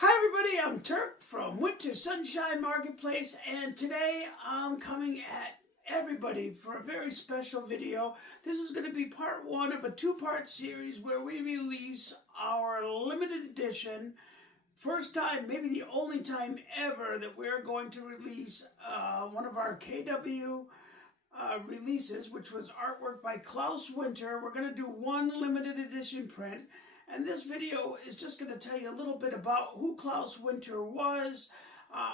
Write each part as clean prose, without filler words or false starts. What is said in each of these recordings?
Hi everybody, I'm Turk from Winter Sunshine Marketplace, and today I'm coming at everybody for a very special video. This is going to be part one of a two-part series where we release our limited edition, first time, maybe the only time ever, that we're going to release one of our KW releases, which was artwork by Klaus Winter. We're going to do one limited edition print. And this video is just going to tell you a little bit about who Klaus Winter was,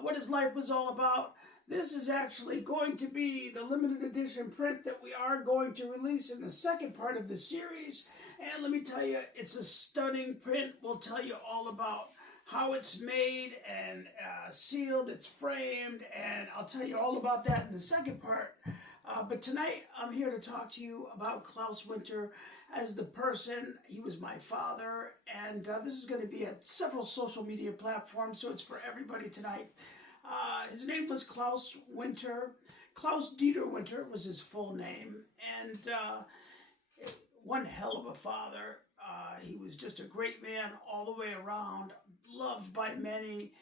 what his life was all about. This is actually going to be the limited edition print that we are going to release in the second part of the series. And let me tell you, it's a stunning print. We'll tell you all about how it's made and sealed, it's framed, and I'll tell you all about that in the second part. But tonight, I'm here to talk to you about Klaus Winter as the person. He was my father, and this is going to be at several social media platforms, so it's for everybody tonight. His name was Klaus Winter. Klaus Dieter Winter was his full name, and one hell of a father. He was just a great man all the way around, loved by many,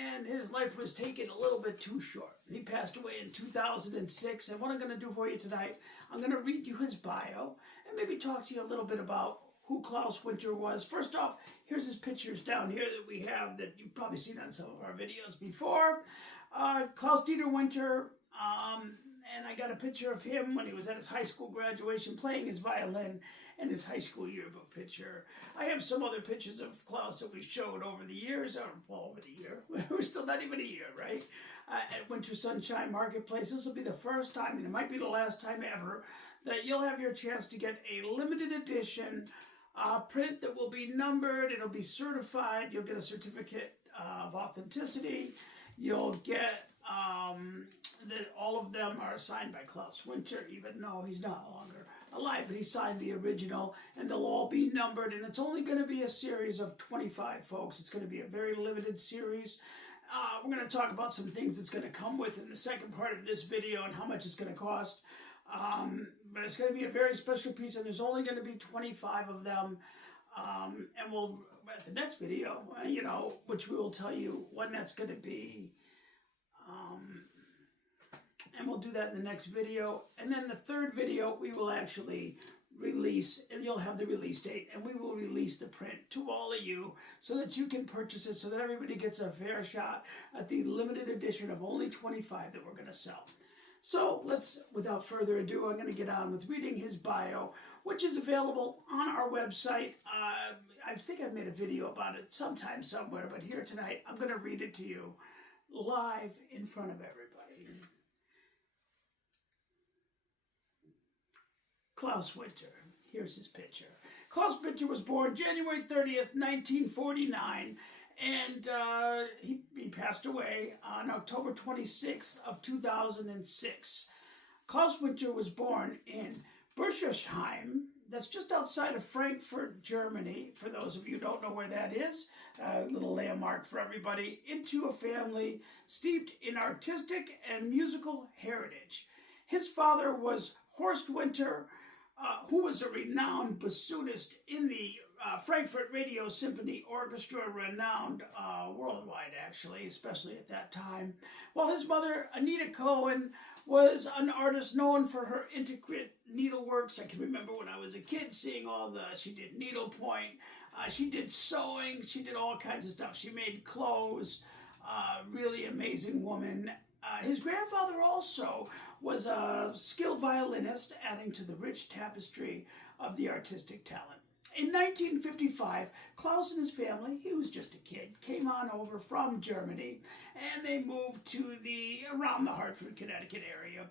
and his life was taken a little bit too short. He passed away in 2006, and what I'm going to do for you tonight, I'm going to read you his bio and maybe talk to you a little bit about who Klaus Winter was. First off, here's his pictures down here that we have that you've probably seen on some of our videos before. Klaus Dieter Winter, and I got a picture of him when he was at his high school graduation playing his violin, and his high school yearbook picture. I have some other pictures of Klaus that we showed over the years, or well, over the year. We're still not even a year, right? At Winter Sunshine Marketplace. This will be the first time, and it might be the last time ever, that you'll have your chance to get a limited edition print that will be numbered. It'll be certified. You'll get a certificate of authenticity. You'll get that all of them are signed by Klaus Winter, even though he's no longer alive, but he signed the original, and they'll all be numbered, and it's only going to be a series of 25, folks. It's going to be a very limited series. We're going to talk about some things that's going to come with in the second part of this video and how much it's going to cost. But it's going to be a very special piece, and there's only going to be 25 of them. And we'll, at the next video, which we will tell you when that's going to be. And we'll do that in the next video. And then the third video, we will actually release, and you'll have the release date, and we will release the print to all of you so that you can purchase it, so that everybody gets a fair shot at the limited edition of only 25 that we're going to sell. So let's, without further ado, I'm going to get on with reading his bio, which is available on our website. I think I've made a video about it sometime somewhere, but here tonight, I'm going to read it to you live in front of everybody. Klaus Winter. Here's his picture. Klaus Winter was born January 30th, 1949, and he passed away on October 26th of 2006. Klaus Winter was born in Bischofsheim. That's just outside of Frankfurt, Germany. For those of you who don't know where that is, a little landmark for everybody. Into a family steeped in artistic and musical heritage. His father was Horst Winter, who was a renowned bassoonist in the Frankfurt Radio Symphony Orchestra, renowned worldwide, actually, especially at that time. While his mother, Anita Cohen, was an artist known for her intricate needleworks. I can remember when I was a kid seeing she did needlepoint, she did sewing, she did all kinds of stuff. She made clothes, really amazing woman. His grandfather also was a skilled violinist, adding to the rich tapestry of the artistic talent. In 1955, Klaus and his family, he was just a kid, came on over from Germany, and they moved to around the Hartford, Connecticut area.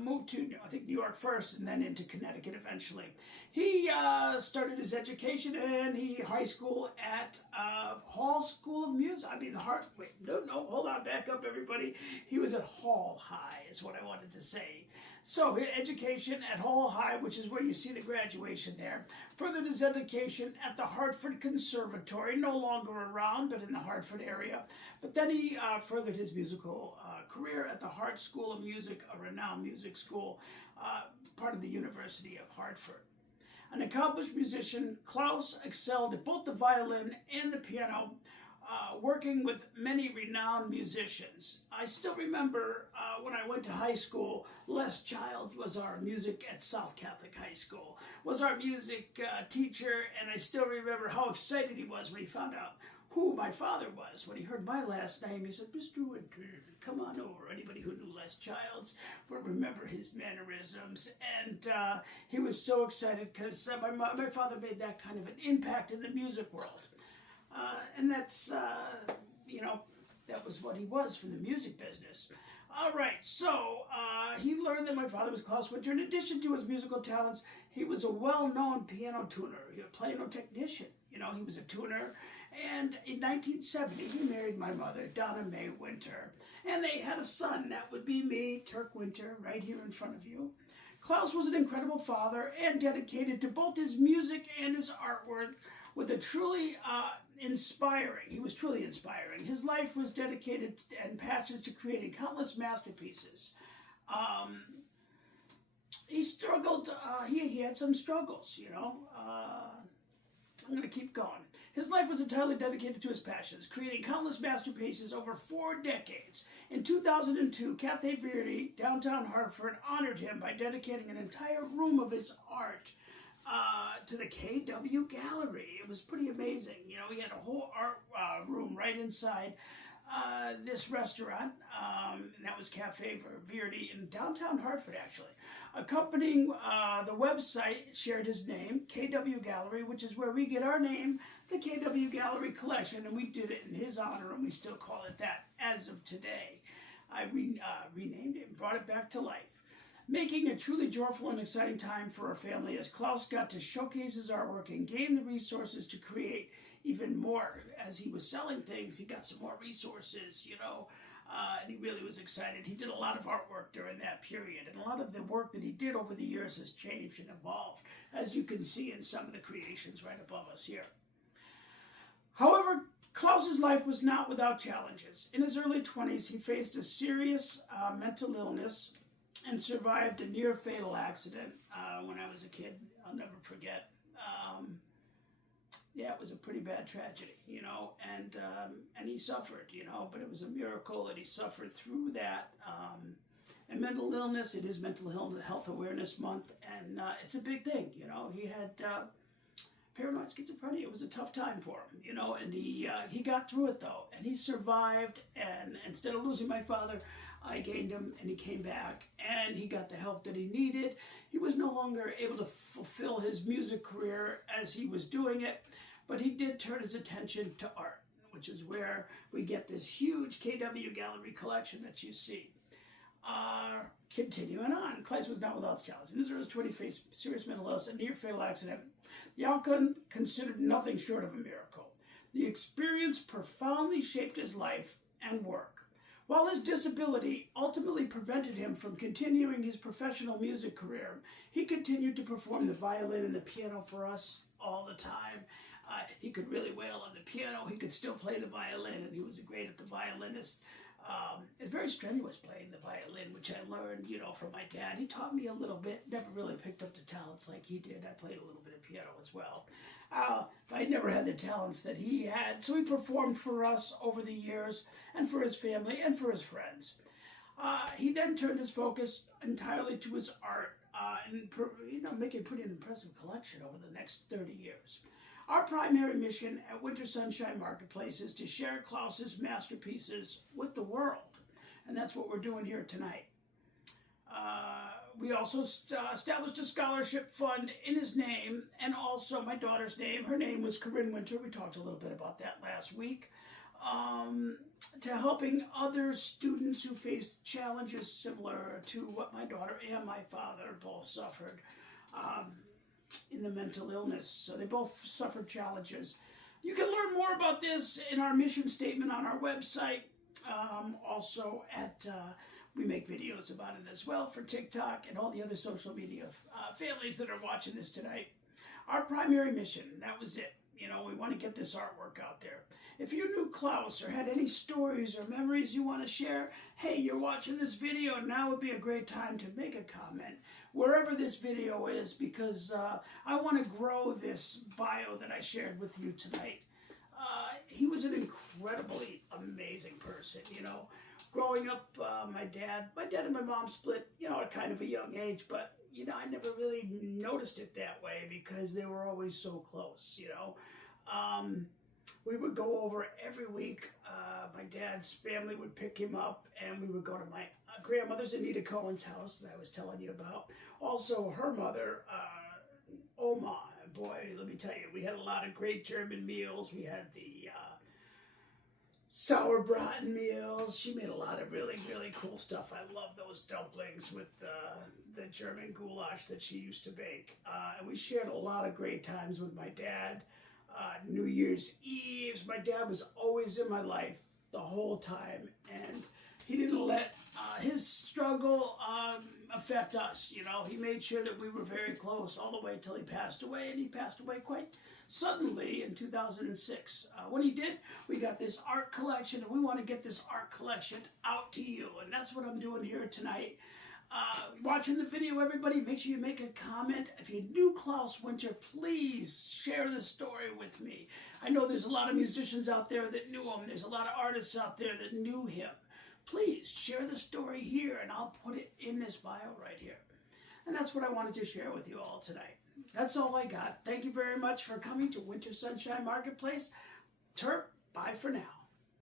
Moved to, I think, New York first, and then into Connecticut eventually. He started his education in high school at Hall School of Music. Hold on, back up, everybody. He was at Hall High, is what I wanted to say. So his education at Hall High, which is where you see the graduation there, furthered his education at the Hartford Conservatory, no longer around, but in the Hartford area. But then he furthered his musical career at the Hart School of Music, a renowned music school, part of the University of Hartford. An accomplished musician, Klaus excelled at both the violin and the piano, working with many renowned musicians. I still remember when I went to high school, Les Child was our music at South Catholic High School, was our music teacher, and I still remember how excited he was when he found out who my father was. When he heard my last name, he said, Mr. Winter, come on over. Anybody who knew Les Childs would remember his mannerisms. And he was so excited because my father made that kind of an impact in the music world. And that's, that was what he was for the music business. All right, so he learned that my father was Klaus Winter. In addition to his musical talents, he was a well-known piano tuner. He was a piano technician. He was a tuner. And in 1970, he married my mother, Donna Mae Winter. And they had a son. That would be me, Turk Winter, right here in front of you. Klaus was an incredible father and dedicated to both his music and his artwork with a truly he was truly inspiring. His life was dedicated and passionate to creating countless masterpieces. He struggled, he had some struggles, I'm going to keep going. His life was entirely dedicated to his passions, creating countless masterpieces over 4 decades. In 2002, Cafe Verde, downtown Hartford, honored him by dedicating an entire room of his art to the KW Gallery. It was pretty amazing. He had a whole art room right inside this restaurant, and that was Cafe Verde in downtown Hartford, actually. Accompanying the website shared his name, KW Gallery, which is where we get our name, the KW Gallery Collection, and we did it in his honor, and we still call it that as of today. I renamed it and brought it back to life, making a truly joyful and exciting time for our family as Klaus got to showcase his artwork and gain the resources to create even more. As he was selling things, he got some more resources, and he really was excited. He did a lot of artwork during that period, and a lot of the work that he did over the years has changed and evolved, as you can see in some of the creations right above us here. However, Klaus's life was not without challenges. In his early 20s, he faced a serious mental illness and survived a near-fatal accident when I was a kid. I'll never forget. It was a pretty bad tragedy, and he suffered, but it was a miracle that he suffered through that. And mental illness, it is Mental Health Awareness Month, and it's a big thing, He had paranoid schizophrenia. It was a tough time for him, and he got through it, though, and he survived, and instead of losing my father, I gained him, and he came back, and he got the help that he needed. He was no longer able to fulfill his music career as he was doing it, but he did turn his attention to art, which is where we get this huge KW Gallery collection that you see. Continuing on, Klaus was not without challenges. In his early 20s, faced serious mental illness and near-fatal accident. The outcome considered nothing short of a miracle. The experience profoundly shaped his life and work. While his disability ultimately prevented him from continuing his professional music career, he continued to perform the violin and the piano for us all the time. He could really wail on the piano. He could still play the violin, and he was great at the violinist. It's very strenuous playing the violin, which I learned, from my dad. He taught me a little bit, never really picked up the talents like he did. I played a little bit of piano as well. I never had the talents that he had, so he performed for us over the years, and for his family, and for his friends. He then turned his focus entirely to his art, and making pretty an impressive collection over the next 30 years. Our primary mission at Winter Sunshine Marketplace is to share Klaus's masterpieces with the world, and that's what we're doing here tonight. We also established a scholarship fund in his name, and also my daughter's name. Her name was Corinne Winter. We talked a little bit about that last week. To helping other students who faced challenges similar to what my daughter and my father both suffered in the mental illness. So they both suffered challenges. You can learn more about this in our mission statement on our website. Also we make videos about it as well for TikTok and all the other social media families that are watching this tonight. Our primary mission, that was it. We want to get this artwork out there. If you knew Klaus or had any stories or memories you want to share, hey, you're watching this video, now would be a great time to make a comment wherever this video is, because I want to grow this bio that I shared with you tonight. he was an incredibly amazing person, you know. Growing up, my dad and my mom split, you know, at kind of a young age, but, you know, I never really noticed it that way because they were always so close, you know. We would go over every week. My dad's family would pick him up, and we would go to my grandmother's, Anita Cohen's house that I was telling you about. Also, her mother, Oma. Boy, let me tell you, we had a lot of great German meals. We had the sauerbraten meals. She made a lot of really, really cool stuff. I love those dumplings with the German goulash that she used to bake. And we shared a lot of great times with my dad. New Year's Eves. My dad was always in my life the whole time, and he didn't let his struggle affect us. You know, he made sure that we were very close all the way till he passed away, and he passed away quite suddenly in 2006. When he did, we got this art collection, and we want to get this art collection out to you, and that's what I'm doing here tonight. Watching the video, everybody, make sure you make a comment. If you knew Klaus Winter, please share the story with me. I know there's a lot of musicians out there that knew him. There's a lot of artists out there that knew him. Please share the story here, and I'll put it in this bio right here. And that's what I wanted to share with you all tonight. That's all I got. Thank you very much for coming to Winter Sunshine Marketplace. Terp, bye for now.